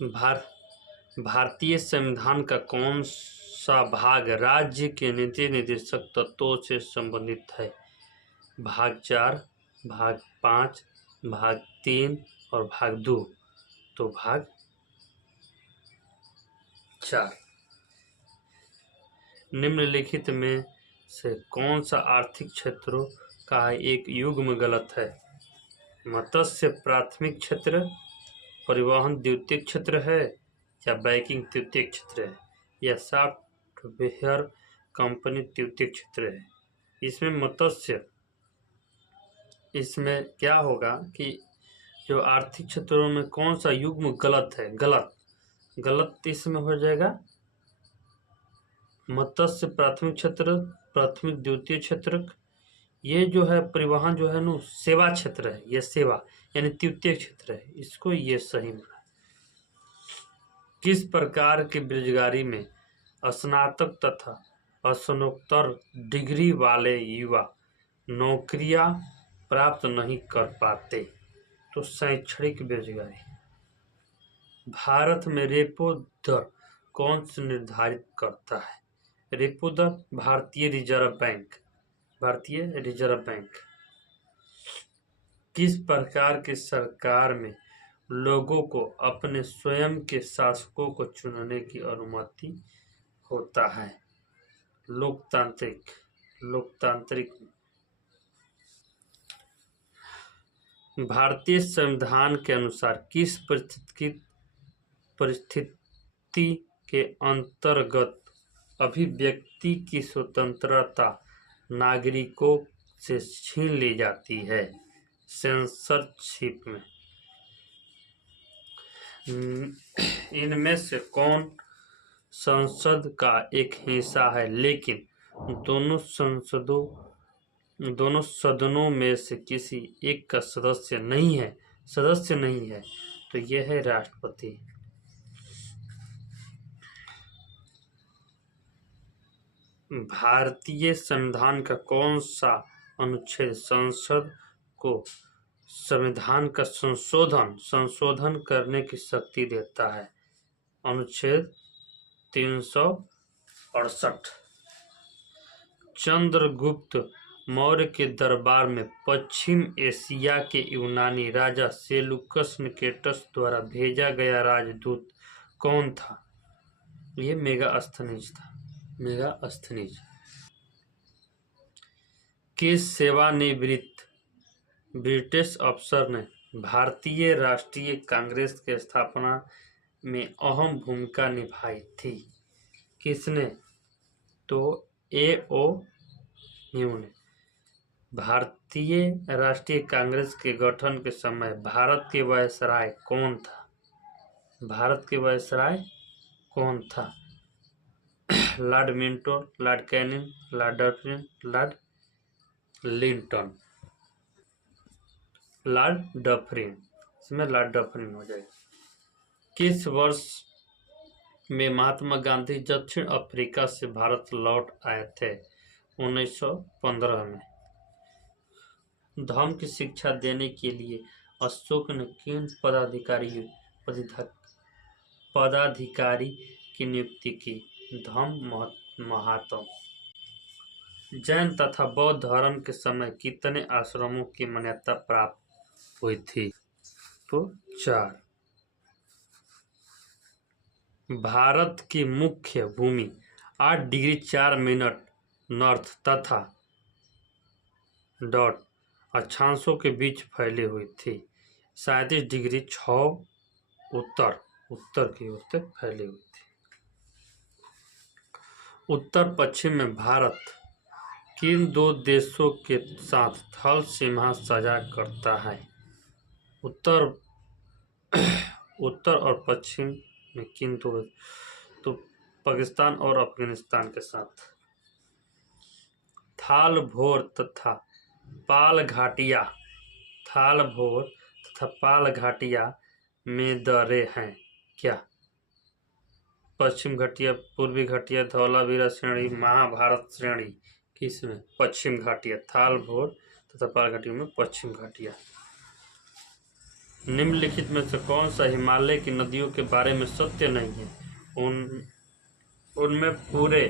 भार भारतीय संविधान का कौन सा भाग राज्य के नीति निर्देशक तत्वों से संबंधित है? भाग 4, भाग 5, भाग 3 और भाग 2। तो भाग 4। निम्नलिखित में से कौन सा आर्थिक क्षेत्रों का एक युग्म गलत है? मत्स्य प्राथमिक क्षेत्र, परिवहन द्वितीयक क्षेत्र है, या बैंकिंग तृतीयक क्षेत्र है, या सॉफ्टवेयर कंपनी तृतीयक क्षेत्र है? इसमें मत्स्य, इसमें क्या होगा कि जो आर्थिक क्षेत्रों में कौन सा युग्म गलत है? गलत इसमें हो जाएगा मत्स्य प्राथमिक क्षेत्र, प्राथमिक द्वितीय क्षेत्र। ये जो है परिवहन जो है नु सेवा क्षेत्र है, ये सेवा यानी तृतीय क्षेत्र है, इसको ये सही माना। किस प्रकार की बेरोजगारी में स्नातक तथा स्नातकोत्तर डिग्री वाले युवा नौकरियां प्राप्त नहीं कर पाते? तो शैक्षणिक बेरोजगारी। भारत में रेपो दर कौन से निर्धारित करता है? रेपो दर भारतीय रिजर्व बैंक। किस प्रकार की सरकार में लोगों को अपने स्वयं के शासकों को चुनने की अनुमति होता है? लोकतांत्रिक। भारतीय संविधान के अनुसार किस परिस्थिति के अंतर्गत अभिव्यक्ति की स्वतंत्रता नागरिकों से छीन ली जाती है? सेंसरशिप में। इनमें से कौन संसद का एक हिस्सा है लेकिन दोनों सदनों में से किसी एक का सदस्य नहीं है? तो यह है राष्ट्रपति। भारतीय संविधान का कौन सा अनुच्छेद संसद को संविधान का संशोधन करने की शक्ति देता है? अनुच्छेद 368। चंद्रगुप्त मौर्य के दरबार में पश्चिम एशिया के यूनानी राजा सेलुकस निकेटस द्वारा भेजा गया राजदूत कौन था? ये मेगास्थनीज था। किस सेवानिवृत्त ब्रिटिश अफसर ने भारतीय राष्ट्रीय कांग्रेस के स्थापना में अहम भूमिका निभाई थी? किसने? तो A.O. ह्यू ने। भारतीय राष्ट्रीय कांग्रेस के गठन के समय भारत के वायसराय कौन था? Lord Minto, Lord Canning, Lord Dufferin, Lord Linton. Lord Dufferin. इसमें लॉर्ड डफरिन हो जाएगा। किस वर्ष में महात्मा गांधी दक्षिण अफ्रीका से भारत लौट आए थे? 1915 में। धर्म की शिक्षा देने के लिए अशोक ने किन पदाधिकारी की नियुक्ति की? धम्म महातो। जैन तथा बौद्ध धर्म के समय कितने आश्रमों की मान्यता प्राप्त हुई थी? तो 4। भारत की मुख्य भूमि 8 डिग्री 4 मिनट नॉर्थ तथा अक्षांशों के बीच फैली हुई थी। 37 डिग्री 6 उत्तर की ओर से फैली हुई थी। उत्तर पश्चिम में भारत किन 2 देशों के साथ थल सीमा साझा करता है? उत्तर और पश्चिम में किन 2? तो पाकिस्तान और अफगानिस्तान के साथ। थाल भोर तथा पाल घाटिया में दर्रे हैं क्या? पश्चिम घाटिया, पूर्वी घाटिया, धौलावीरा श्रेणी, महाभारत श्रेणी। किसमें? पश्चिम घाटिया। थाल भोर तथा पाल घाटियों में पश्चिम घाटिया। निम्नलिखित में से कौन सा हिमालय की नदियों के बारे में सत्य नहीं है? उनमें पूरे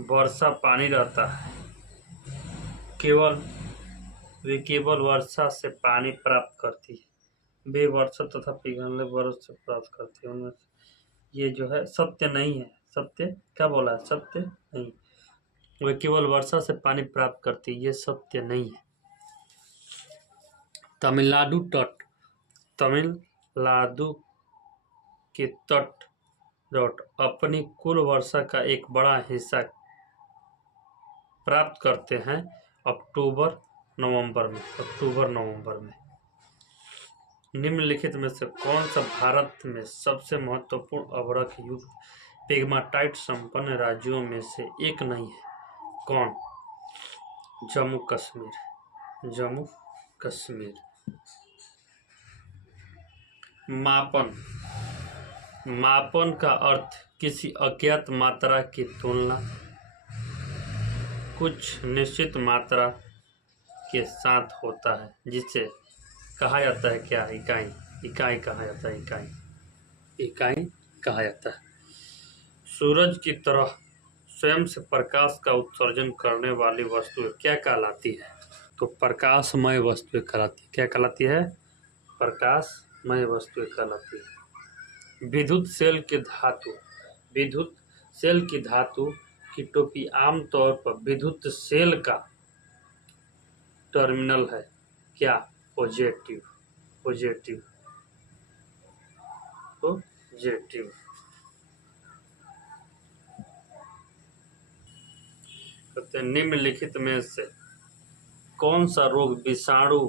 वर्षा पानी रहता है, वे केवल वर्षा से पानी प्राप्त करती है। वे वर्षा तथा पिघलने बर्फ से प्राप्त करती है। उनमें ये जो है सत्य नहीं है। सत्य क्या बोला है? सत्य नहीं। वे केवल वर्षा से पानी प्राप्त करती है, ये सत्य नहीं है। तमिलनाडु के तट अपनी कुल वर्षा का एक बड़ा हिस्सा प्राप्त करते हैं अक्टूबर नवंबर में। निम्नलिखित में से कौन सा भारत में सबसे महत्वपूर्ण अवरक युक्त पेग्माटाइट संपन्न राज्यों में से एक नहीं है? कौन? जम्मू कश्मीर। मापन का अर्थ किसी अज्ञात मात्रा की तुलना कुछ निश्चित मात्रा के साथ होता है, जिसे कहा जाता है क्या? इकाई कहा जाता है। सूरज की तरह स्वयं से प्रकाश का उत्सर्जन करने वाली वस्तुएं क्या कहलाती है? तो प्रकाशमय वस्तुएं कहलाती है। क्या कहलाती है? प्रकाशमय वस्तुएं कहलाती है। विद्युत सेल की धातु की टोपी आमतौर पर विद्युत सेल का टर्मिनल है क्या? पॉजिटिव। कहते हैं निम्नलिखित में से कौन सा रोग विषाणु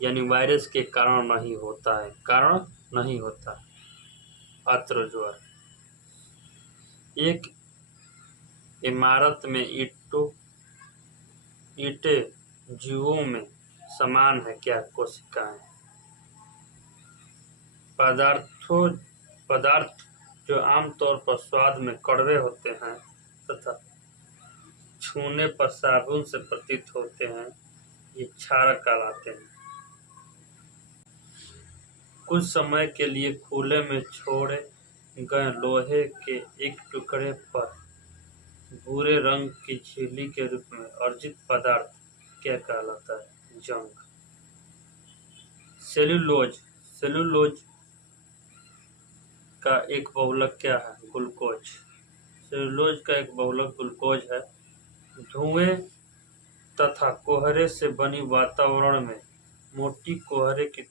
यानी वायरस के कारण नहीं होता है? आर्द्र ज्वर। एक इमारत में ईंटें जीवों में समान है क्या? कोशिकाएं। पदार्थ जो आमतौर पर स्वाद में कड़वे होते हैं तथा छूने पर साबुन से प्रतीत होते हैं, ये क्षारक कहलाते हैं। कुछ समय के लिए खुले में छोड़े गए लोहे के एक टुकड़े पर भूरे रंग की झिल्ली के रूप में अर्जित पदार्थ क्या कहलाता है? जंग। सेलुलोज का एक बहुलक क्या है? ग्लूकोज। सेलुलोज का एक बहुलक ग्लूकोज है। धुएं तथा कोहरे से बनी वातावरण में मोटी कोहरे की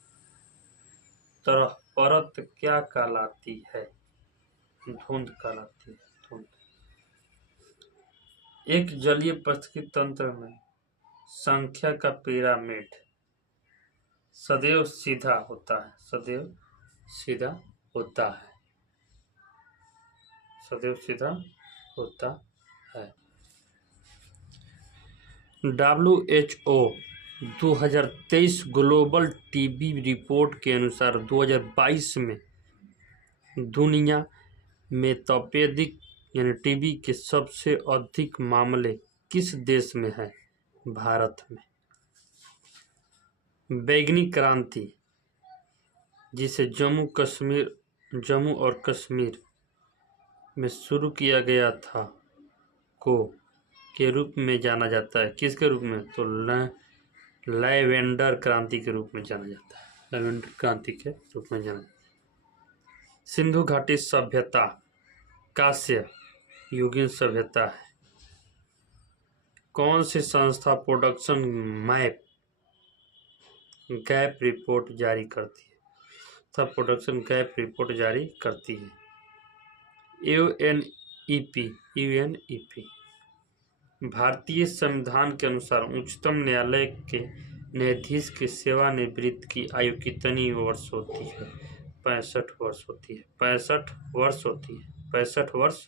तरह परत क्या कहलाती है? धुंध कहलाती है। एक जलीय पारिस्थितिकी तंत्र में संख्या का पिरामिड सदैव सीधा होता है। WHO 2023 ग्लोबल टीबी रिपोर्ट के अनुसार 2022 में दुनिया में तपेदिक यानी टीबी के सबसे अधिक मामले किस देश में है? भारत में। बैंगनी क्रांति जिसे जम्मू और कश्मीर में शुरू किया गया था के रूप में जाना जाता है। किसके रूप में? तो लैवेंडर क्रांति के रूप में जाना जाता है। लैवेंडर क्रांति के रूप में जाना जाता है। सिंधु घाटी सभ्यता कांस्य युगीन सभ्यता है। कौन सी संस्था प्रोडक्शन मैप गैप रिपोर्ट जारी करती है? प्रोडक्शन गैप रिपोर्ट जारी करती है। यूएनईपी भारतीय संविधान के अनुसार उच्चतम न्यायालय के न्यायाधीश की सेवानिवृत्ति की आयु कितनी वर्ष होती है? 65 वर्ष होती है। 65 वर्ष।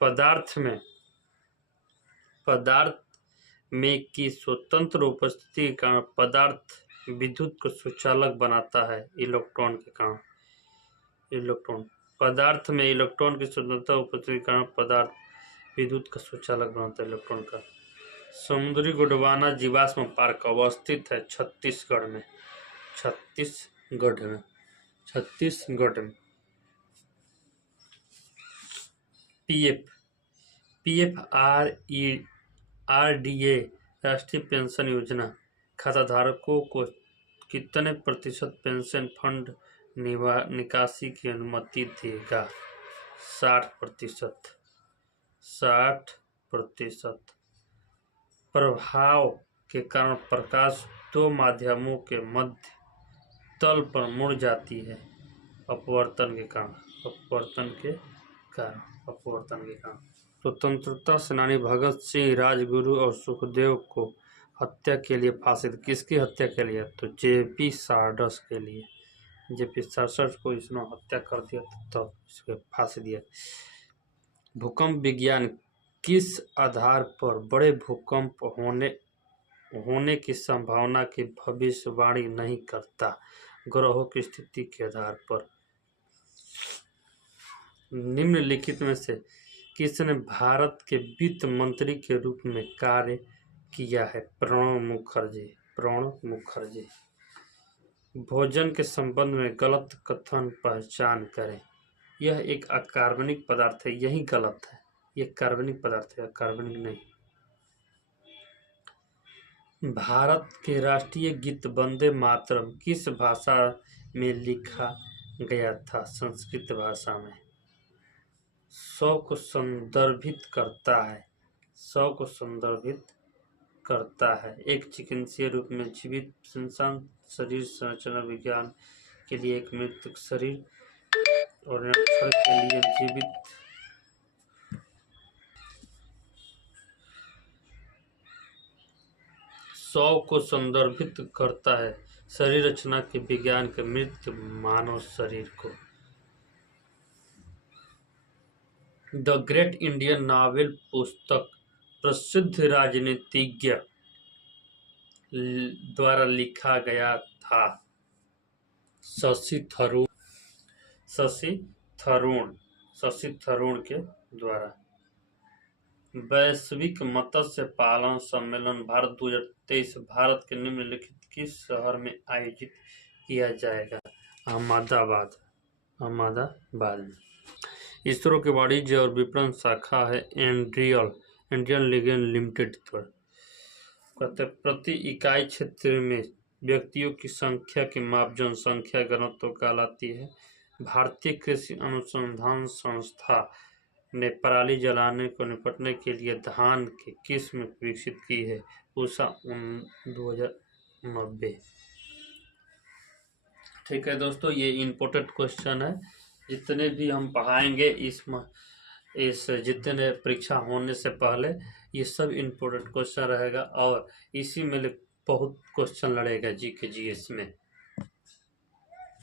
पदार्थ में की स्वतंत्र उपस्थिति के कारण पदार्थ विद्युत को सुचालक बनाता है इलेक्ट्रॉन के कारण। पदार्थ में इलेक्ट्रॉन की स्वतंत्र उपस्थिति के कारण पदार्थ विद्युत का सुचालक बनाता है इलेक्ट्रॉन का। समुद्री गोंडवाना जीवाश्म पार्क अवस्थित है छत्तीसगढ़ में। छत्तीसगढ़ में, छत्तीसगढ़ में। पीएफ, आरडीए राष्ट्रीय पेंशन योजना खाताधारकों को कितने प्रतिशत पेंशन फंड निकासी की अनुमति देगा? 60%। 60%। प्रभाव के कारण प्रकाश दो माध्यमों के मध्य तल पर मुड़ जाती है। अपवर्तन के कारण, स्वतंत्रता सेनानी भगत सिंह, राजगुरु और सुखदेव को हत्या के लिए फांसी दी। किसकी हत्या के लिए? तो जेपी सार्डस के लिए। जेपी सार्डस को इसने हत्या कर दिया तब इसको फांसी दिया। भूकंप विज्ञान किस आधार पर बड़े भूकंप होने की संभावना की भविष्यवाणी नहीं करता? ग्रहों की स्थिति के आधार पर। निम्नलिखित में से किसने भारत के वित्त मंत्री के रूप में कार्य किया है? प्रणब मुखर्जी। भोजन के संबंध में गलत कथन पहचान करें। यह एक अकार्बनिक पदार्थ है, यही गलत है। यह कार्बनिक पदार्थ है, अकार्बनिक नहीं। भारत के राष्ट्रीय गीत वंदे मातरम किस भाषा में लिखा गया था? संस्कृत भाषा में। 100 को संदर्भित करता है। एक चिकित्सीय रूप में जीवित इंसान शरीर संरचना विज्ञान के लिए एक मृत शरीर और निरक्षर के लिए जीवित। सौ को संदर्भित करता है शरीर रचना के विज्ञान के मृत मानव शरीर को। द ग्रेट इंडियन नॉवेल पुस्तक प्रसिद्ध राजनीतिज्ञ द्वारा लिखा गया था। शशि थरूर के द्वारा। वैश्विक मत्स्य पालन सम्मेलन भारत 2023 भारत के निम्नलिखित किस शहर में आयोजित किया जाएगा? अहमदाबाद में। इसरो के वाणिज्य और विपणन शाखा है इंडियन लीगल लिमिटेड पर। प्रति इकाई क्षेत्र में व्यक्तियों की संख्या की माप जनसंख्या घनत्व कहलाती है। भारतीय कृषि अनुसंधान संस्था ने पराली जलाने को निपटने के लिए धान की किस्म विकसित की है? पूसा 2090। ठीक है दोस्तों, ये इम्पोर्टेंट क्वेश्चन है। जितने भी हम पढ़ाएंगे इस जितने परीक्षा होने से पहले ये सब इम्पोर्टेंट क्वेश्चन रहेगा और इसी में बहुत क्वेश्चन लड़ेगा जी के जीएस में।